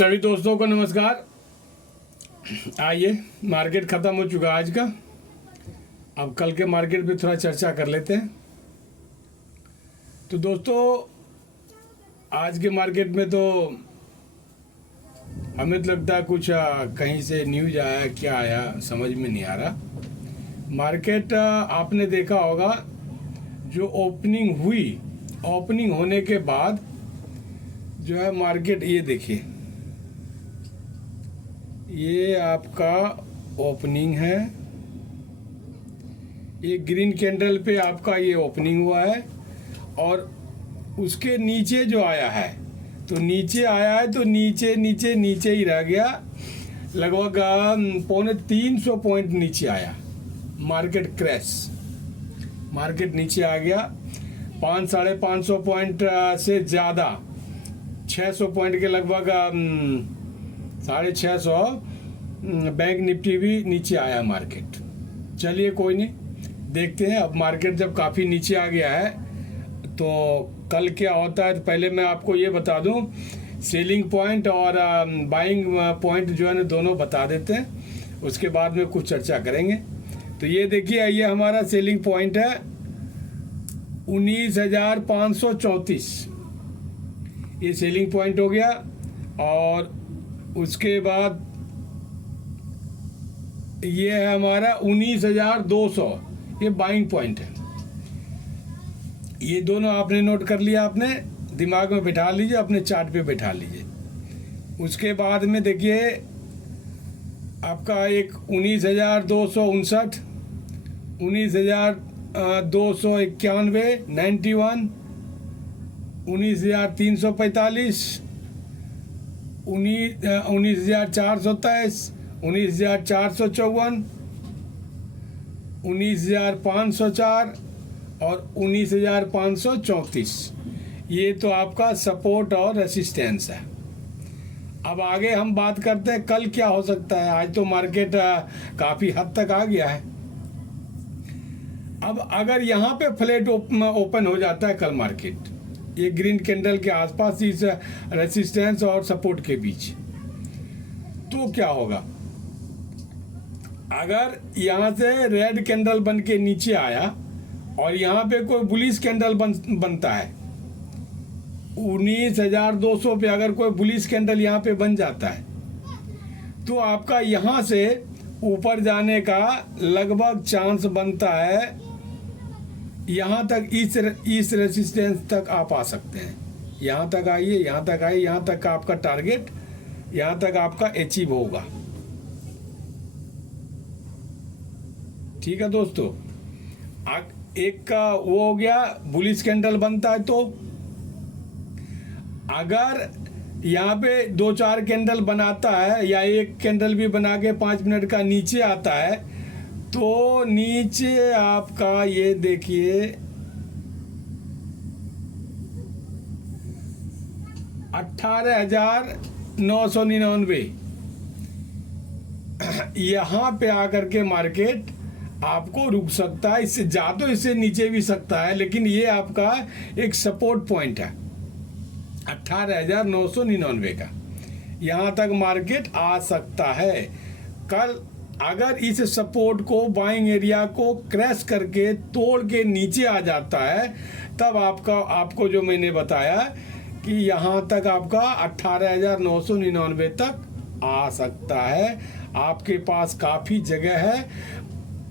सभी दोस्तों को नमस्कार। आइए, मार्केट ख़त्म हो चुका आज का। अब कल के मार्केट पे थोड़ा चर्चा कर लेते हैं। तो दोस्तों, आज के मार्केट में तो हमें तो लगता है कुछ कहीं से न्यूज आया, क्या आया समझ में नहीं आ रहा। मार्केट आपने देखा होगा, जो ओपनिंग हुई, ओपनिंग होने के बाद जो है मार्केट, ये देखिए, ये आपका ओपनिंग है। ये ग्रीन कैंडल पे आपका ये ओपनिंग हुआ है और उसके नीचे जो आया है, तो नीचे आया है तो नीचे नीचे नीचे ही रह गया। लगभग 350 पॉइंट नीचे आया। मार्केट क्रैश, मार्केट नीचे आ गया। 500-550 पॉइंट से ज़्यादा, 600 पॉइंट के लगभग 650 बैंक निफ्टी भी नीचे आया मार्केट। चलिए कोई नहीं, देखते हैं। अब मार्केट जब काफ़ी नीचे आ गया है तो कल क्या होता है। तो पहले मैं आपको ये बता दूं, सेलिंग पॉइंट और बाइंग पॉइंट जो है ना, दोनों बता देते हैं, उसके बाद में कुछ चर्चा करेंगे। तो ये देखिए, ये हमारा सेलिंग पॉइंट है 19,534, ये सेलिंग पॉइंट हो गया। और उसके बाद ये है हमारा 19,200, ये बाइंग पॉइंट है। ये दोनों आपने नोट कर लिया, आपने दिमाग में बैठा लीजिए, अपने चार्ट पे बैठा लीजिए। उसके बाद में देखिए आपका एक 19,259, 19,291, 91, 19,345, 19,423, 19,454, 19,504 और 19,534। ये तो आपका सपोर्ट और रेसिस्टेंस है। अब आगे हम बात करते हैं कल क्या हो सकता है। आज तो मार्केट काफ़ी हद तक आ गया है। अब अगर यहाँ पे फ्लैट ओपन हो जाता है कल मार्केट, ये ग्रीन कैंडल के आसपास, इस रेसिस्टेंस और सपोर्ट के बीच, तो क्या होगा। अगर यहाँ से रेड कैंडल बन के नीचे आया और यहाँ पे कोई बुलिश कैंडल बनता है 19,200 पे, अगर कोई बुलिश कैंडल यहाँ पे बन जाता है तो आपका यहाँ से ऊपर जाने का लगभग चांस बनता है। यहाँ तक, इस रेसिस्टेंस तक आप आ सकते हैं। यहाँ तक आइए, यहाँ तक आइए, यहाँ तक का आपका टारगेट, यहाँ तक आपका अचीव होगा। ठीक है दोस्तों, एक का वो हो गया, बुलिश कैंडल बनता है। तो अगर यहाँ पे 2-4 कैंडल बनाता है या एक कैंडल भी बना के 5 मिनट का नीचे आता है, तो नीचे आपका ये देखिए 18,999, यहाँ पे आकर के मार्केट आपको रुक सकता है। इससे ज़्यादा, इससे नीचे भी सकता है, लेकिन ये आपका एक सपोर्ट पॉइंट है 18,999 का। यहाँ तक मार्केट आ सकता है कल। अगर इस सपोर्ट को, बाइंग एरिया को क्रैश करके तोड़ के नीचे आ जाता है, तब आपको जो मैंने बताया कि यहाँ तक आपका 18,999 तक आ सकता है। आपके पास काफ़ी जगह है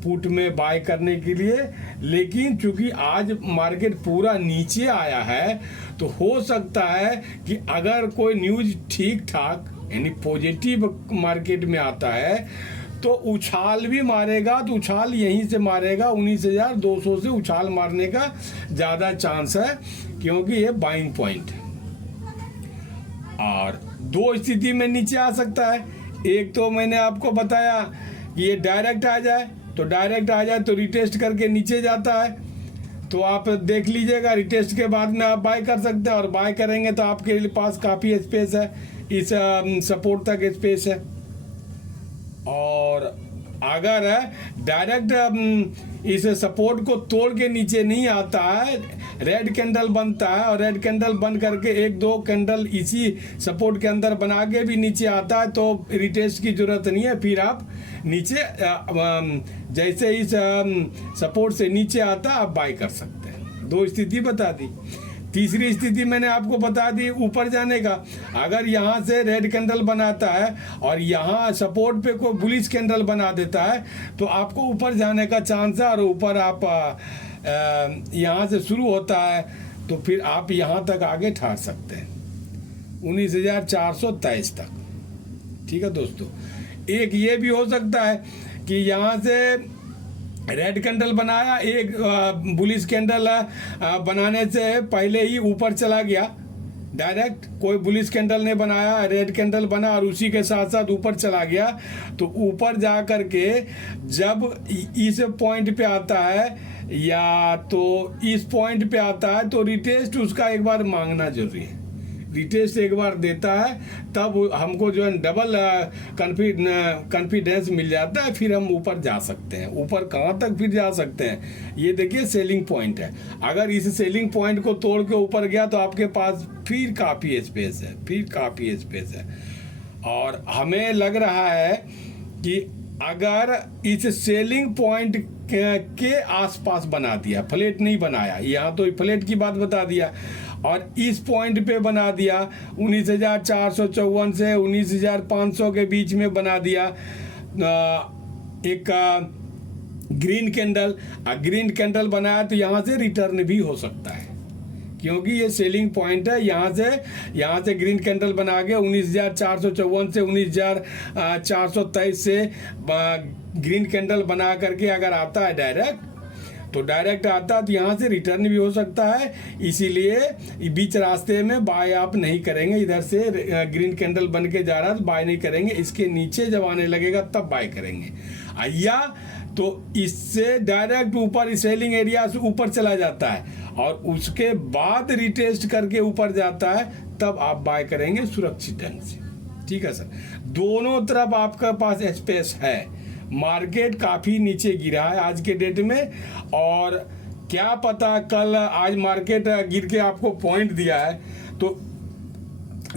पुट में बाय करने के लिए। लेकिन चूंकि आज मार्केट पूरा नीचे आया है, तो हो सकता है कि अगर कोई न्यूज़ ठीक ठाक यानी पॉजिटिव मार्केट में आता है तो उछाल भी मारेगा। तो उछाल यहीं से मारेगा, 19,200 से उछाल मारने का ज़्यादा चांस है, क्योंकि ये बाइंग पॉइंट है। और दो स्थिति में नीचे आ सकता है। एक तो मैंने आपको बताया कि ये डायरेक्ट आ जाए, तो डायरेक्ट आ जाए तो रिटेस्ट करके नीचे जाता है, तो आप देख लीजिएगा। रिटेस्ट के बाद में आप बाय कर सकते हैं, और बाय करेंगे तो आपके पास काफ़ी स्पेस है, इस सपोर्ट तक स्पेस है। और अगर डायरेक्ट इस सपोर्ट को तोड़ के नीचे नहीं आता है, रेड कैंडल बनता है और रेड कैंडल बन करके एक दो कैंडल इसी सपोर्ट के अंदर बना के भी नीचे आता है, तो रिटेस्ट की जरूरत नहीं है। फिर आप नीचे जैसे इस सपोर्ट से नीचे आता आप बाय कर सकते हैं। दो स्थिति बता दी। तीसरी स्थिति मैंने आपको बता दी ऊपर जाने का। अगर यहाँ से रेड कैंडल बनाता है और यहाँ सपोर्ट पे कोई बुलिश कैंडल बना देता है तो आपको ऊपर जाने का चांस है, और ऊपर आप यहाँ से शुरू होता है तो फिर आप यहाँ तक आगे ठहर सकते हैं 19,423 तक। ठीक है दोस्तों, एक ये भी हो सकता है कि यहाँ से रेड कैंडल बनाया, एक बुलिश कैंडल बनाने से पहले ही ऊपर चला गया, डायरेक्ट कोई बुलिश कैंडल ने बनाया, रेड कैंडल बना और उसी के साथ साथ ऊपर चला गया, तो ऊपर जा कर के जब इस पॉइंट पे आता है या तो इस पॉइंट पे आता है तो रिटेस्ट उसका एक बार मांगना जरूरी है। रिटेस्ट एक बार देता है तब हमको जो है डबल कॉन्फिडेंस मिल जाता है, फिर हम ऊपर जा सकते हैं। ऊपर कहाँ तक फिर जा सकते हैं, ये देखिए सेलिंग पॉइंट है। अगर इस सेलिंग पॉइंट को तोड़ के ऊपर गया तो आपके पास फिर काफ़ी स्पेस है, और हमें लग रहा है कि अगर इस सेलिंग पॉइंट के आसपास बना दिया, फ्लैट नहीं बनाया, यहाँ तो फ्लैट की बात बता दिया, और इस पॉइंट पे बना दिया 19,454 से 19,500 के बीच में बना दिया एक ग्रीन कैंडल बनाया, तो यहाँ से रिटर्न भी हो सकता है क्योंकि ये सेलिंग पॉइंट है। यहाँ से ग्रीन कैंडल बना के 19,454 से 19,423 से ग्रीन कैंडल बना करके अगर आता है डायरेक्ट आता है तो यहाँ से रिटर्न भी हो सकता है। इसीलिए बीच रास्ते में बाय आप नहीं करेंगे, इधर से ग्रीन कैंडल बन के जा रहा है तो बाय नहीं करेंगे, इसके नीचे जब आने लगेगा तब बाय करेंगे। या तो इससे डायरेक्ट ऊपर सेलिंग एरिया से ऊपर चला जाता है और उसके बाद रिटेस्ट करके ऊपर जाता है, तब आप बाय करेंगे सुरक्षित ढंग से। ठीक है सर, दोनों तरफ आपका पास स्पेस है। मार्केट काफ़ी नीचे गिरा है आज के डेट में, और क्या पता कल आज मार्केट गिर के आपको पॉइंट दिया है तो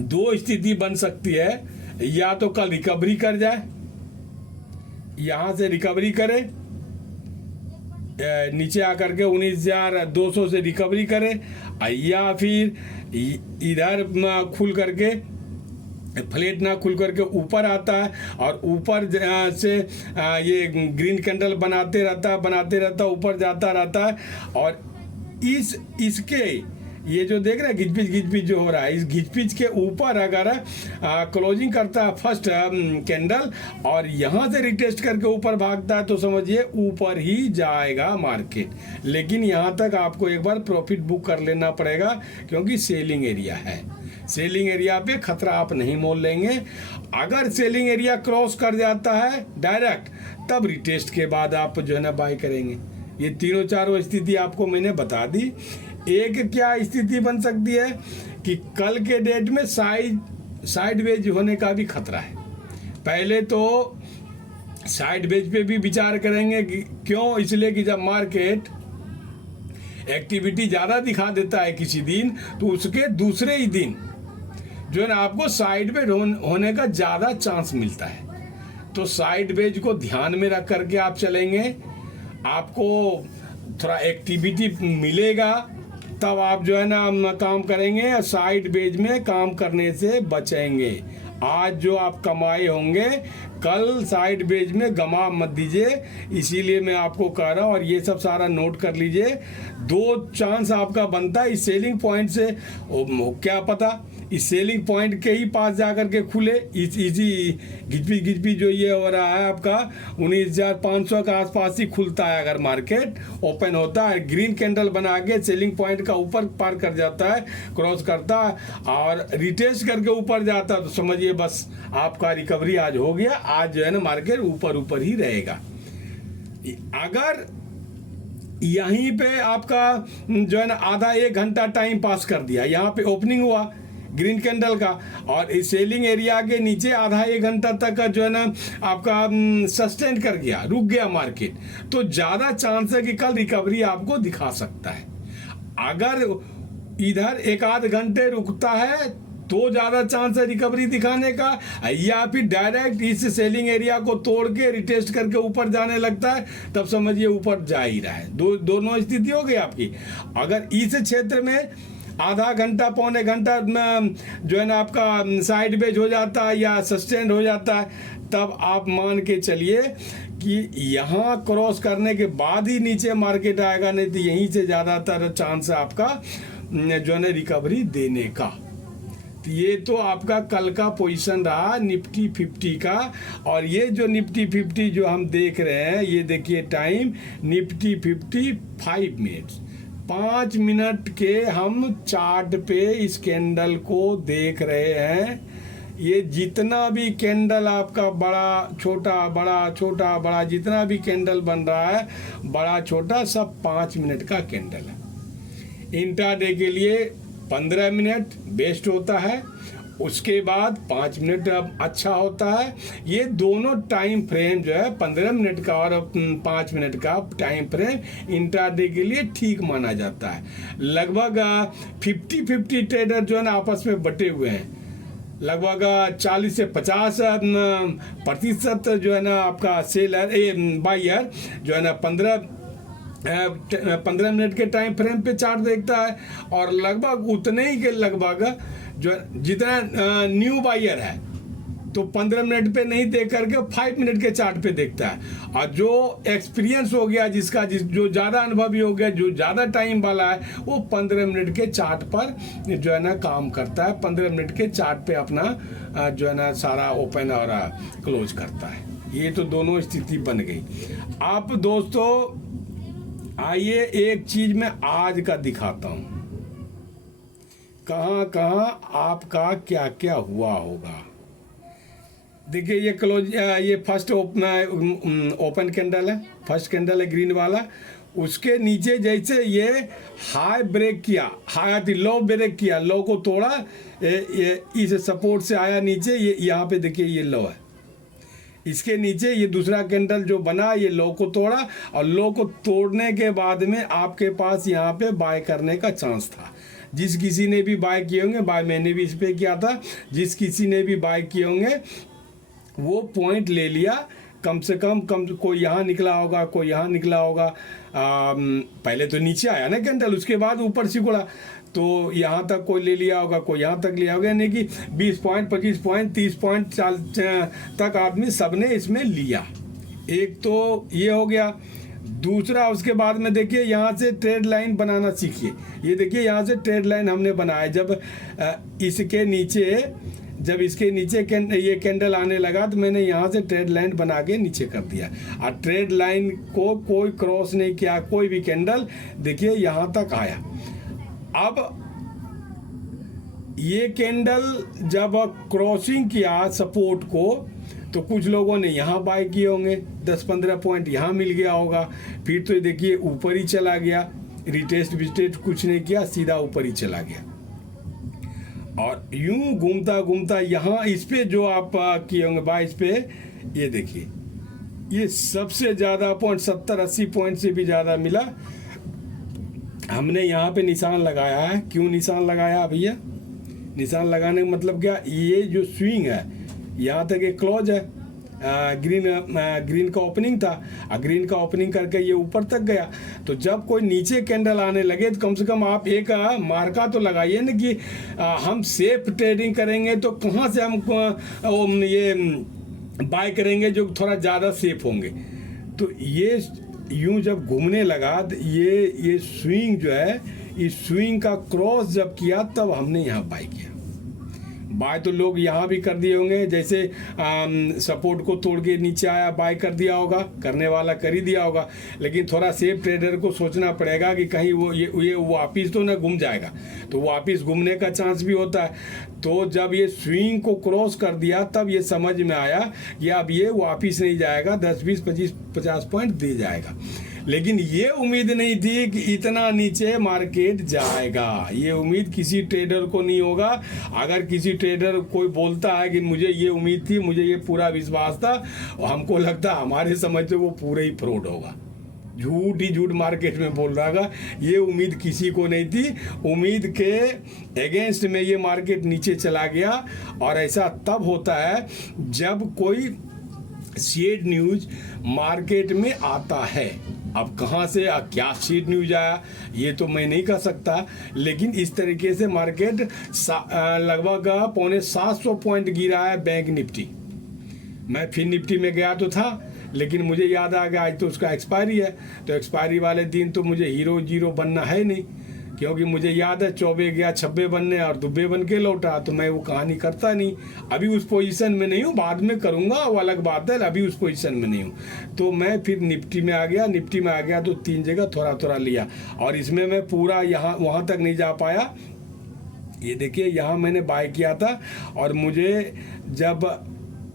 दो स्थिति बन सकती है, या तो कल रिकवरी कर जाए, यहाँ से रिकवरी करे, नीचे आकर के 19,200 से रिकवरी करे, या फिर इधर खुल करके फ्लैट ना खुल करके ऊपर आता है और ऊपर से ये ग्रीन कैंडल बनाते रहता ऊपर जाता रहता है, और इसके ये जो देख रहे हैं घिचपिच जो हो रहा है, इस घिचपिच के ऊपर अगर क्लोजिंग करता है फर्स्ट कैंडल और यहाँ से रिटेस्ट करके ऊपर भागता है तो समझिए ऊपर ही जाएगा मार्केट। लेकिन यहाँ तक आपको एक बार प्रॉफिट बुक कर लेना पड़ेगा क्योंकि सेलिंग एरिया है। सेलिंग एरिया पे खतरा आप नहीं मोल लेंगे। अगर सेलिंग एरिया क्रॉस कर जाता है डायरेक्ट, तब रिटेस्ट के बाद आप जो है ना बाय करेंगे। ये तीनों चारों स्थिति आपको मैंने बता दी। एक क्या स्थिति बन सकती है कि कल के डेट में साइडवेज होने का भी खतरा है। पहले तो साइडवेज पे भी विचार करेंगे क्यों, इसलिए कि जब मार्केट एक्टिविटी ज़्यादा दिखा देता है किसी दिन तो उसके दूसरे ही दिन जो है ना आपको साइडवेज होने का ज़्यादा चांस मिलता है। तो साइडवेज को ध्यान में रख करके आप चलेंगे, आपको थोड़ा एक्टिविटी मिलेगा तब आप जो है ना काम करेंगे। साइडवेज में काम करने से बचेंगे। आज जो आप कमाए होंगे कल साइडवेज में गमा मत दीजिए, इसीलिए मैं आपको कह रहा हूँ। और ये सब सारा नोट कर लीजिए। दो चांस आपका बनता है इस सेलिंग पॉइंट से, क्या पता इस सेलिंग पॉइंट के ही पास जाकर के खुले। इसी घिचपी जो ये हो रहा है आपका 19,500 के आसपास ही खुलता है अगर मार्केट ओपन होता है। ग्रीन कैंडल बना के सेलिंग पॉइंट का ऊपर पार कर जाता है, क्रॉस करता है और रिटेस्ट करके ऊपर जाता है तो समझिए बस आपका रिकवरी आज हो गया। आज जो है ना मार्केट ऊपर ही रहेगा। अगर यहीं पे आपका जो है ना आधा एक घंटा टाइम पास कर दिया, यहाँ पे ओपनिंग हुआ, ग्रीन कैंडल का, और इस सेलिंग एरिया के नीचे आधा 1 घंटा तक का जो है ना आपका सस्टेन कर गया, रुक गया मार्केट, तो ज़्यादा चांस है कि कल रिकवरी आपको दिखा सकता है। अगर इधर 1 आध घंटे रुकता है तो ज़्यादा चांस है रिकवरी दिखाने का, या फिर डायरेक्ट इस सेलिंग एरिया को तोड़ के रिटेस्ट करके ऊपर जाने लगता है, तब समझिए ऊपर जा ही रहा है। दोनों स्थिति हो गई आपकी। अगर इस क्षेत्र में आधा घंटा पौने घंटा जो है ना आपका साइड बेज हो जाता है या सस्टेन हो जाता है, तब आप मान के चलिए कि यहाँ क्रॉस करने के बाद ही नीचे मार्केट आएगा, नहीं तो यहीं से ज़्यादातर चांस है आपका जो है ना रिकवरी देने का। तो ये तो आपका कल का पोजीशन रहा निफ्टी 50 का। और ये जो निफ्टी 50 जो हम देख रहे हैं, ये देखिए टाइम निफ्टी 50 5 मिनट्स, 5 मिनट के हम चार्ट पे इस कैंडल को देख रहे हैं। ये जितना भी कैंडल आपका बड़ा छोटा बड़ा जितना भी कैंडल बन रहा है, बड़ा छोटा, सब 5 मिनट का कैंडल है। इंट्राडे के लिए 15 मिनट बेस्ट होता है, उसके बाद 5 मिनट अच्छा होता है। ये दोनों टाइम फ्रेम जो है 15 मिनट का और 5 मिनट का टाइम फ्रेम इंट्राडे के लिए ठीक माना जाता है। लगभग 50-50 ट्रेडर जो है ना आपस में बटे हुए हैं, लगभग 40 से 50% जो है ना आपका सेलर बायर जो है ना 15 मिनट के टाइम फ्रेम पे चार्ट देखता है, और लगभग उतने ही के लगभग जो जितना न्यू बायर है तो 15 मिनट पे नहीं देख करके 5 मिनट के चार्ट पे देखता है। और जो एक्सपीरियंस हो गया जो ज़्यादा अनुभवी हो गया, जो ज़्यादा टाइम वाला है, वो 15 मिनट के चार्ट पर जो है ना काम करता है, 15 मिनट के चार्ट पे अपना जो है ना सारा ओपन और क्लोज करता है। ये तो दोनों स्थिति बन गई। आप दोस्तों आइए एक चीज मैं आज का दिखाता हूं, कहां आपका क्या क्या हुआ होगा। देखिए ये क्लोज, ये फर्स्ट ओपन कैंडल है, फर्स्ट कैंडल है ग्रीन वाला। उसके नीचे जैसे ये हाई ब्रेक किया, हाई लो ब्रेक किया, लो को तोड़ा, इस सपोर्ट से आया नीचे, ये यहाँ पे देखिए ये लो है, इसके नीचे ये दूसरा कैंडल जो बना, ये लो को तोड़ा, और लो को तोड़ने के बाद में आपके पास यहाँ पे बाय करने का चांस था। जिस किसी ने भी बाय किए होंगे, बाय मैंने भी इस पे किया था, जिस किसी ने भी बाय किए होंगे वो पॉइंट ले लिया। कम से कम कोई यहाँ निकला होगा, कोई यहाँ निकला होगा। पहले तो नीचे आया ना कैंडल, उसके बाद ऊपर सिकुड़ा, तो यहाँ तक कोई ले लिया होगा, कोई यहाँ तक लिया होगा, यानी कि 20 पॉइंट 25 पॉइंट 30 पॉइंट तक आदमी सबने इसमें लिया। एक तो ये हो गया। दूसरा उसके बाद में देखिए यहाँ से ट्रेड लाइन बनाना सीखिए। ये देखिए यहाँ से ट्रेड लाइन हमने बनाया, जब इसके नीचे ये कैंडल आने लगा तो मैंने यहाँ से ट्रेड लाइन बना के नीचे कर दिया, और ट्रेड लाइन को कोई क्रॉस नहीं किया, कोई भी कैंडल देखिए यहाँ तक आया। अब ये कैंडल जब क्रॉसिंग किया सपोर्ट को, तो कुछ लोगों ने यहाँ बाय किए होंगे, 10-15 पॉइंट यहाँ मिल गया होगा। फिर तो देखिए ऊपर ही चला गया, रिटेस्ट विटेस्ट कुछ नहीं किया, सीधा ऊपर ही चला गया। और यूं घूमता घूमता यहाँ इस पे जो आप किए होंगे बाय, इस पे ये देखिए ये सबसे ज़्यादा पॉइंट 70-80 पॉइंट से भी ज़्यादा मिला। हमने यहाँ पे निशान लगाया है। क्यों निशान लगाया भैया? निशान लगाने का मतलब क्या, ये जो स्विंग है यहाँ तक एक क्लोज है, ग्रीन का ओपनिंग था, ग्रीन का ओपनिंग करके ये ऊपर तक गया। तो जब कोई नीचे कैंडल आने लगे तो कम से कम आप एक मार्का तो लगाइए ना कि हम सेफ ट्रेडिंग करेंगे, तो कहाँ से हम ये बाय करेंगे जो थोड़ा ज़्यादा सेफ होंगे। तो ये यूं जब घूमने लगा तो ये स्विंग जो है, इस स्विंग का क्रॉस जब किया तब हमने यहाँ बाय किया। बाय तो लोग यहाँ भी कर दिए होंगे, जैसे सपोर्ट को तोड़ के नीचे आया बाय कर दिया होगा, करने वाला कर ही दिया होगा। लेकिन थोड़ा सेफ ट्रेडर को सोचना पड़ेगा कि कहीं ये वापिस तो ना घूम जाएगा, तो वापिस घूमने का चांस भी होता है। तो जब ये स्विंग को क्रॉस कर दिया तब ये समझ में आया कि अब ये वापिस नहीं जाएगा, 10, 20, 25, 50 पॉइंट दे जाएगा। लेकिन ये उम्मीद नहीं थी कि इतना नीचे मार्केट जाएगा। ये उम्मीद किसी ट्रेडर को नहीं होगा। अगर किसी ट्रेडर कोई बोलता है कि मुझे ये उम्मीद थी, मुझे ये पूरा विश्वास था, और हमको लगता हमारे समझ से वो पूरा ही फ्रॉड होगा, झूठ ही झूठ मार्केट में बोल रहा है। ये उम्मीद किसी को नहीं थी। उम्मीद के अगेंस्ट में ये मार्केट नीचे चला गया। और ऐसा तब होता है जब कोई शेड न्यूज मार्केट में आता है। अब कहाँ से क्या शेड न्यूज आया ये तो मैं नहीं कह सकता, लेकिन इस तरीके से मार्केट लगभग 750 पॉइंट गिरा है बैंक निफ्टी। मैं फिर निफ्टी में गया तो था, लेकिन मुझे याद आ गया आज तो उसका एक्सपायरी है, तो एक्सपायरी वाले दिन तो मुझे हीरो जीरो बनना है नहीं, क्योंकि मुझे याद है 24 गया 26 बनने और दुब्बे बन के लौटा, तो मैं वो कहानी करता नहीं। अभी उस पोजीशन में नहीं हूँ, बाद में करूँगा वो अलग बात है, अभी उस पोजीशन में नहीं हूँ। तो मैं फिर निफ्टी में आ गया तो 3 जगह थोड़ा थोड़ा लिया, और इसमें मैं पूरा यहाँ वहाँ तक नहीं जा पाया। ये देखिए यहाँ मैंने बाय किया था, और मुझे जब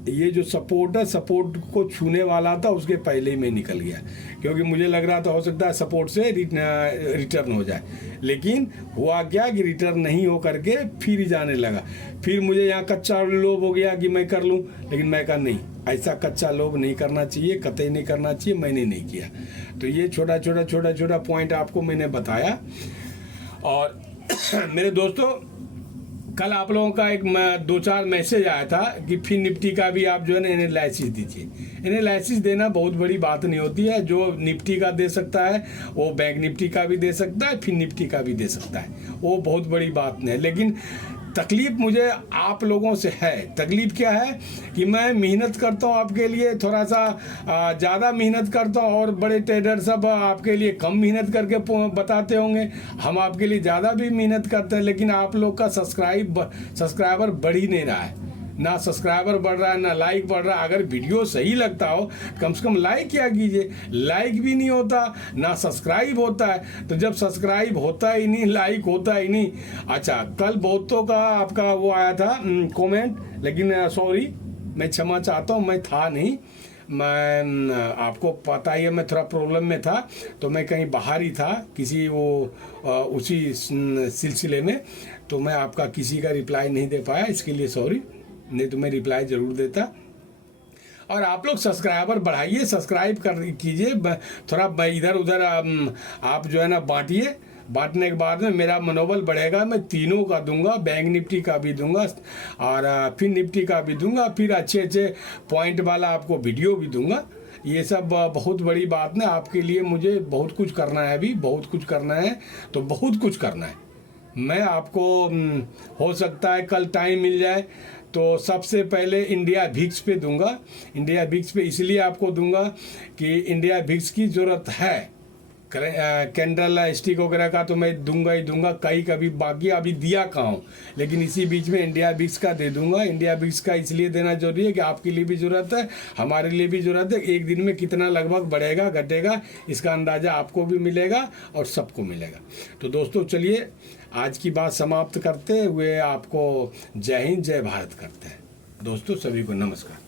ये जो सपोर्ट है, सपोर्ट को छूने वाला था उसके पहले ही मैं निकल गया, क्योंकि मुझे लग रहा था हो सकता है सपोर्ट से रिटर्न हो जाए। लेकिन हुआ क्या कि रिटर्न नहीं हो करके फिर ही जाने लगा। फिर मुझे यहाँ कच्चा लोभ हो गया कि मैं कर लूँ, लेकिन मैं कहा नहीं, ऐसा कच्चा लोभ नहीं करना चाहिए, कतई नहीं करना चाहिए। मैंने नहीं किया। तो ये छोटा छोटा पॉइंट आपको मैंने बताया। और मेरे दोस्तों, कल आप लोगों का एक 2-4 मैसेज आया था कि फिर निफ्टी का भी आप जो है ना एनालिसिस दीजिए। एनालिसिस देना बहुत बड़ी बात नहीं होती है। जो निफ्टी का दे सकता है वो बैंक निफ्टी का भी दे सकता है, फिर निफ्टी का भी दे सकता है, वो बहुत बड़ी बात नहीं है। लेकिन तकलीफ मुझे आप लोगों से है। तकलीफ क्या है कि मैं मेहनत करता हूँ आपके लिए, थोड़ा सा ज़्यादा मेहनत करता हूँ, और बड़े ट्रेडर सब आपके लिए कम मेहनत करके बताते होंगे। हम आपके लिए ज़्यादा भी मेहनत करते हैं, लेकिन आप लोग का सब्सक्राइबर बढ़ ही नहीं रहा है। ना सब्सक्राइबर बढ़ रहा है, ना लाइक बढ़ रहा है। अगर वीडियो सही लगता हो कम से कम लाइक किया कीजिए। लाइक भी नहीं होता, ना सब्सक्राइब होता है। तो जब सब्सक्राइब होता ही नहीं, लाइक होता ही नहीं। अच्छा, कल बहुतों का आपका वो आया था कमेंट, लेकिन सॉरी, मैं क्षमा चाहता हूँ, मैं था नहीं। मैं आपको पता ही है मैं थोड़ा प्रॉब्लम में था, तो मैं कहीं बाहर ही था किसी वो उसी सिलसिले में, तो मैं आपका किसी का रिप्लाई नहीं दे पाया, इसके लिए सॉरी, नहीं तो मैं रिप्लाई ज़रूर देता। और आप लोग सब्सक्राइबर बढ़ाइए, सब्सक्राइब कर कीजिए, थोड़ा इधर उधर आप जो है ना बांटिए। बांटने के बाद में मेरा मनोबल बढ़ेगा। मैं तीनों का दूंगा, बैंक निफ्टी का भी दूंगा और फिर निफ्टी का भी दूंगा, फिर अच्छे पॉइंट वाला आपको वीडियो भी दूंगा। ये सब बहुत बड़ी बात नहीं आपके लिए। मुझे बहुत कुछ करना है, अभी बहुत कुछ करना है, तो बहुत कुछ करना है। मैं आपको हो सकता है कल टाइम मिल जाए तो सबसे पहले इंडिया भिक्स पे दूंगा। इंडिया भिक्स पे इसलिए आपको दूंगा कि इंडिया भिक्स की ज़रूरत है। कैंडल स्टिक वगैरह का तो मैं दूंगा ही दूंगा, कहीं कभी बाकी अभी दिया कहाँ हूँ, लेकिन इसी बीच में इंडिया भिक्स का दे दूंगा। इंडिया भिक्स का इसलिए देना जरूरी है कि आपके लिए भी ज़रूरत है, हमारे लिए भी ज़रूरत है। एक दिन में कितना लगभग बढ़ेगा घटेगा इसका अंदाज़ा आपको भी मिलेगा और सबको मिलेगा। तो दोस्तों चलिए आज की बात समाप्त करते हुए आपको जय हिंद जय भारत करते हैं। दोस्तों सभी को नमस्कार।